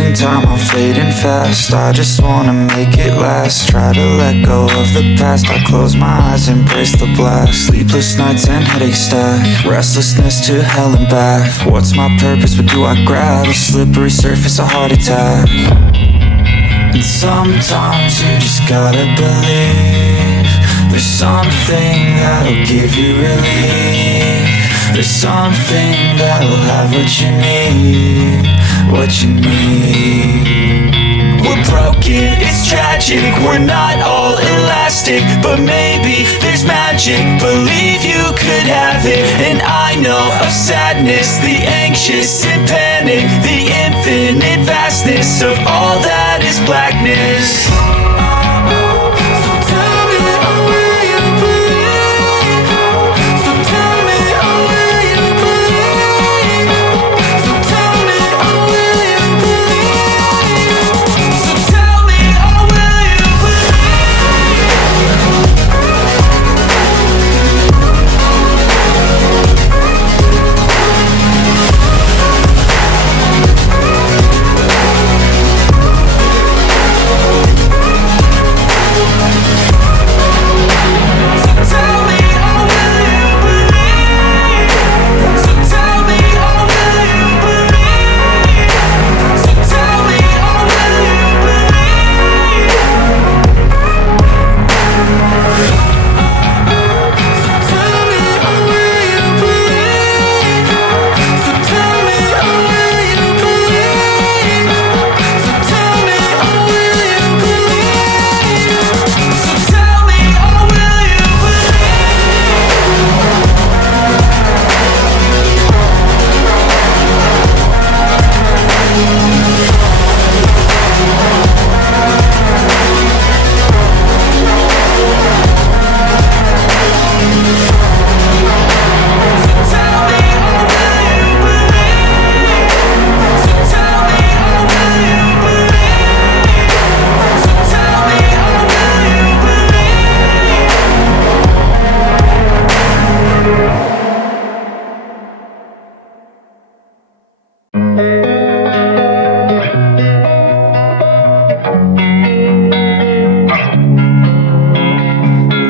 Losing time, I'm fading fast. I just wanna make it last. Try to let go of the past. I close my eyes, embrace the blast. Sleepless nights and headache stack. Restlessness to hell and back. What's my purpose? What do I grab? A slippery surface, a heart attack. And sometimes you just gotta believe there's something that'll give you relief. There's something that'll have what you need, what you need. We're broken, it's tragic, we're not all elastic, but maybe there's magic, believe you could have it. And I know of sadness, the anxious and panic, the infinite vastness of all that is blackness.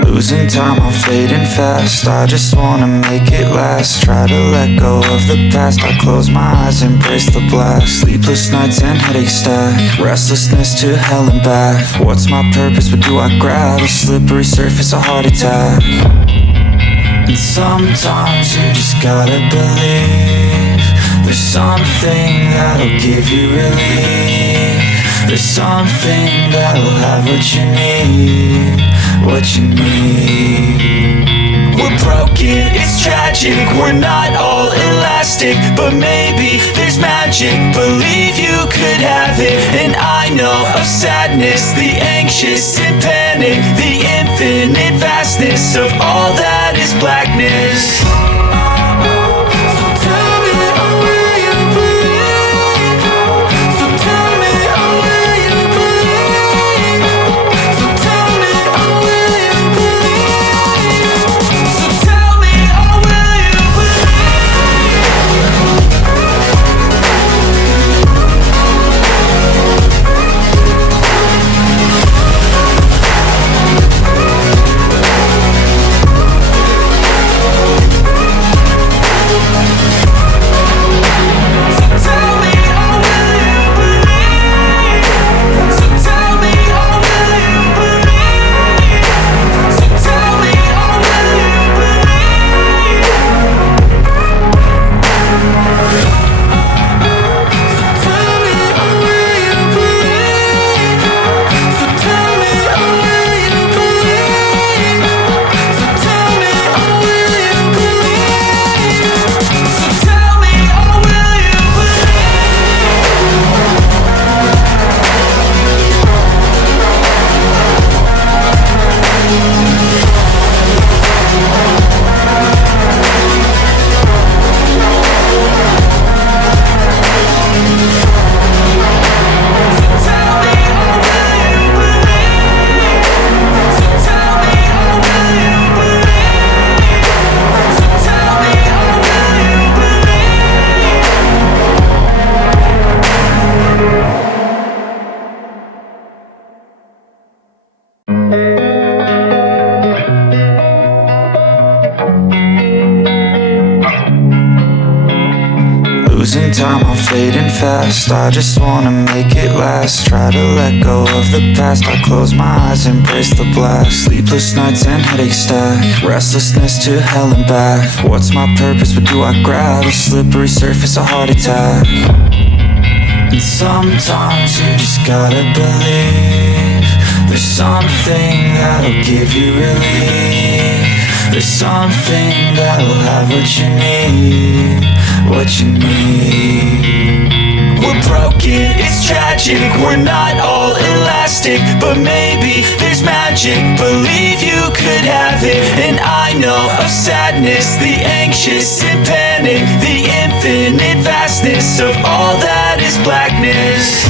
Losing time, I'm fading fast. I just wanna make it last. Try to let go of the past. I close my eyes, embrace the blast. Sleepless nights and headache stack. Restlessness to hell and back. What's my purpose? What do I grab? A slippery surface, a heart attack. And sometimes you just gotta believe there's something that'll give you relief. There's something that'll have what you need, what you need. We're broken, it's tragic, we're not all elastic, but maybe there's magic, believe you could have it. And I know of sadness, the anxious and panic, the infinite vastness of all that is blackness. losing time, I'm fading fast. I just wanna make it last. Try to let go of the past. I close my eyes, embrace the blast. Sleepless nights and headache stack. Restlessness to hell and back. What's my purpose? What do I grab? A slippery surface, a heart attack. And sometimes you just gotta believe there's something that'll give you relief. There's something that'll have what you need, what you need. We're broken, it's tragic, we're not all elastic, but maybe there's magic, believe you could have it. And I know of sadness, the anxious and panic, the infinite vastness of all that is blackness.